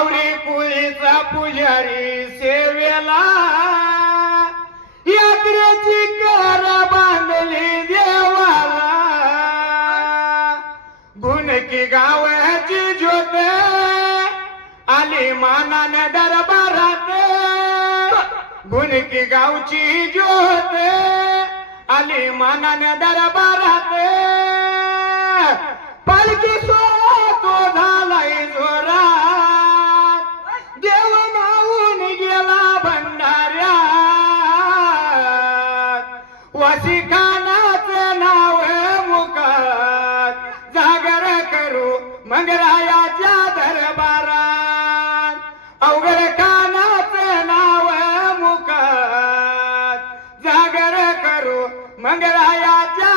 Maori पुळीचा पुजारी सेवेला. यात्रेची कर बांधली देवाला. गुणकी गावाची ज्योत आली मानान दरबारात. गुणकी गावची ज्योत आली मानान दरबारात. पालखी वासिकानाच नाव मुखात जागर करू मंगरायाच्या दरबारात. अवघड कानाच नाव मुखात जागर करू मंगरायाच्या